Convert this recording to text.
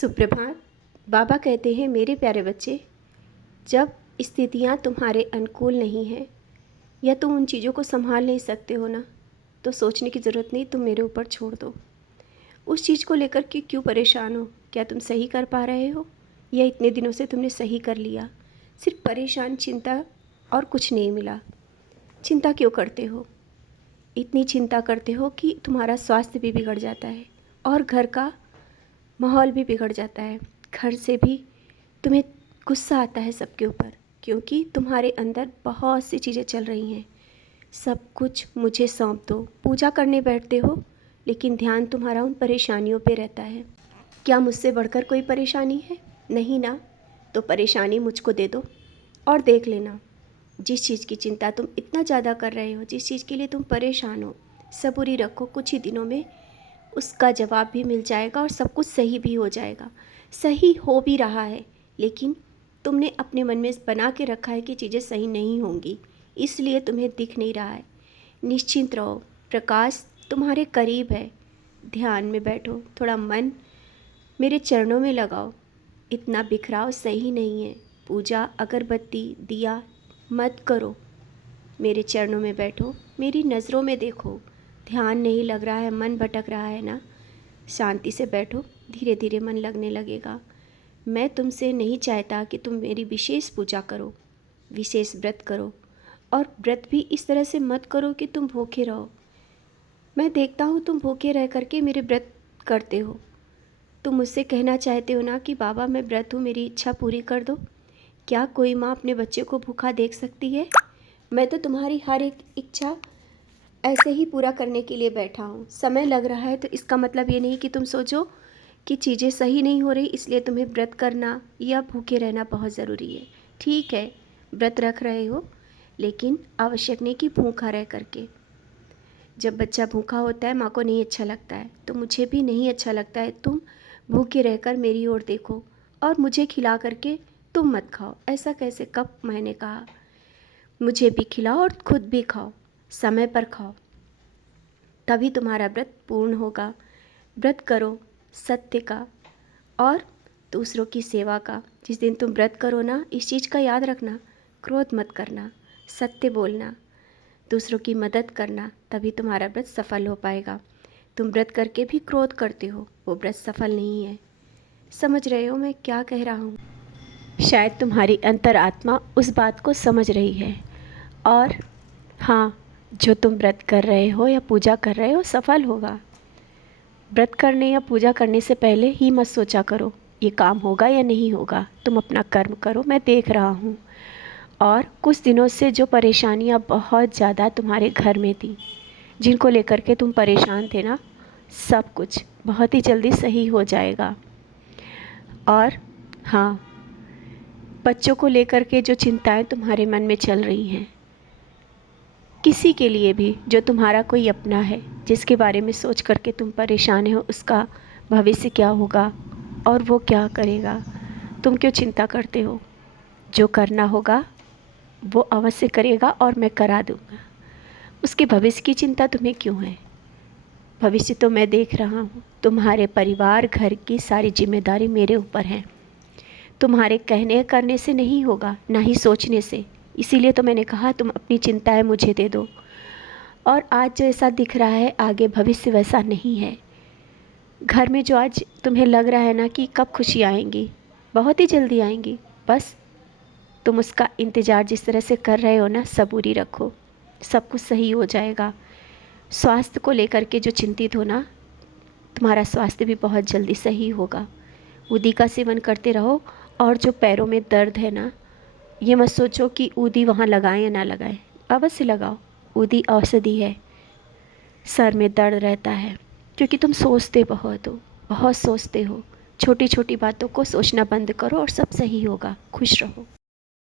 सुप्रभात। बाबा कहते हैं, मेरे प्यारे बच्चे, जब स्थितियाँ तुम्हारे अनुकूल नहीं हैं या तुम उन चीज़ों को संभाल नहीं सकते हो ना, तो सोचने की ज़रूरत नहीं, तुम मेरे ऊपर छोड़ दो। उस चीज़ को लेकर के क्यों परेशान हो? क्या तुम सही कर पा रहे हो या इतने दिनों से तुमने सही कर लिया? सिर्फ परेशान, चिंता और कुछ नहीं मिला। चिंता क्यों करते हो? इतनी चिंता करते हो कि तुम्हारा स्वास्थ्य भी बिगड़ जाता है और घर का माहौल भी बिगड़ जाता है। घर से भी तुम्हें गुस्सा आता है सबके ऊपर, क्योंकि तुम्हारे अंदर बहुत सी चीज़ें चल रही हैं। सब कुछ मुझे सौंप दो। पूजा करने बैठते हो लेकिन ध्यान तुम्हारा उन परेशानियों पे रहता है। क्या मुझसे बढ़कर कोई परेशानी है? नहीं ना? तो परेशानी मुझको दे दो और देख लेना। जिस चीज़ की चिंता तुम इतना ज़्यादा कर रहे हो, जिस चीज़ के लिए तुम परेशान हो, सबूरी रखो। कुछ ही दिनों में उसका जवाब भी मिल जाएगा और सब कुछ सही भी हो जाएगा। सही हो भी रहा है, लेकिन तुमने अपने मन में बना के रखा है कि चीज़ें सही नहीं होंगी, इसलिए तुम्हें दिख नहीं रहा है। निश्चिंत रहो, प्रकाश तुम्हारे करीब है। ध्यान में बैठो, थोड़ा मन मेरे चरणों में लगाओ। इतना बिखराव सही नहीं है। पूजा, अगरबत्ती, दिया मत करो। मेरे चरणों में बैठो, मेरी नज़रों में देखो। ध्यान नहीं लग रहा है, मन भटक रहा है ना? शांति से बैठो, धीरे धीरे मन लगने लगेगा। मैं तुमसे नहीं चाहता कि तुम मेरी विशेष पूजा करो, विशेष व्रत करो, और व्रत भी इस तरह से मत करो कि तुम भूखे रहो। मैं देखता हूँ तुम भूखे रह करके मेरे व्रत करते हो। तुम मुझसे कहना चाहते हो ना कि बाबा मैं व्रत हूँ, मेरी इच्छा पूरी कर दो। क्या कोई माँ अपने बच्चे को भूखा देख सकती है? मैं तो तुम्हारी हर एक इच्छा ऐसे ही पूरा करने के लिए बैठा हूँ। समय लग रहा है तो इसका मतलब ये नहीं कि तुम सोचो कि चीज़ें सही नहीं हो रही, इसलिए तुम्हें व्रत करना या भूखे रहना बहुत ज़रूरी है। ठीक है, व्रत रख रहे हो, लेकिन आवश्यक नहीं कि भूखा रह करके। जब बच्चा भूखा होता है, माँ को नहीं अच्छा लगता है, तो मुझे भी नहीं अच्छा लगता है। तुम भूखे रहकर मेरी ओर देखो और मुझे खिला करके तुम मत खाओ। ऐसा कैसे? कब मैंने कहा? मुझे भी खिलाओ और खुद भी खाओ, समय पर खाओ, तभी तुम्हारा व्रत पूर्ण होगा। व्रत करो सत्य का और दूसरों की सेवा का। जिस दिन तुम व्रत करो ना, इस चीज़ का याद रखना, क्रोध मत करना, सत्य बोलना, दूसरों की मदद करना, तभी तुम्हारा व्रत सफल हो पाएगा। तुम व्रत करके भी क्रोध करते हो, वो व्रत सफल नहीं है। समझ रहे हो मैं क्या कह रहा हूँ? शायद तुम्हारी अंतरात्मा उस बात को समझ रही है। और हाँ, जो तुम व्रत कर रहे हो या पूजा कर रहे हो सफल होगा। व्रत करने या पूजा करने से पहले ही मत सोचा करो ये काम होगा या नहीं होगा। तुम अपना कर्म करो, मैं देख रहा हूँ। और कुछ दिनों से जो परेशानियाँ बहुत ज़्यादा तुम्हारे घर में थी, जिनको लेकर के तुम परेशान थे ना, सब कुछ बहुत ही जल्दी सही हो जाएगा। और हाँ, बच्चों को लेकर के जो चिंताएं तुम्हारे मन में चल रही हैं, किसी के लिए भी जो तुम्हारा कोई अपना है, जिसके बारे में सोच करके तुम परेशान हो, उसका भविष्य क्या होगा और वो क्या करेगा, तुम क्यों चिंता करते हो? जो करना होगा वो अवश्य करेगा और मैं करा दूँगा। उसके भविष्य की चिंता तुम्हें क्यों है? भविष्य तो मैं देख रहा हूँ। तुम्हारे परिवार, घर की सारी जिम्मेदारी मेरे ऊपर है। तुम्हारे कहने करने से नहीं होगा, ना ही सोचने से। इसीलिए तो मैंने कहा तुम अपनी चिंताएं मुझे दे दो। और आज जो ऐसा दिख रहा है, आगे भविष्य वैसा नहीं है। घर में जो आज तुम्हें लग रहा है ना कि कब खुशी आएंगी, बहुत ही जल्दी आएंगी। बस तुम उसका इंतज़ार जिस तरह से कर रहे हो ना, सबूरी रखो, सब कुछ सही हो जाएगा। स्वास्थ्य को लेकर के जो चिंतित हो ना, तुम्हारा स्वास्थ्य भी बहुत जल्दी सही होगा। ऊदी का सेवन करते रहो। और जो पैरों में दर्द है ना, ये मत सोचो कि ऊदी वहाँ लगाएं या ना लगाएं, अवश्य लगाओ। ऊदी औषधि है। सर में दर्द रहता है क्योंकि तुम सोचते बहुत हो, बहुत सोचते हो। छोटी छोटी बातों को सोचना बंद करो और सब सही होगा। खुश रहो।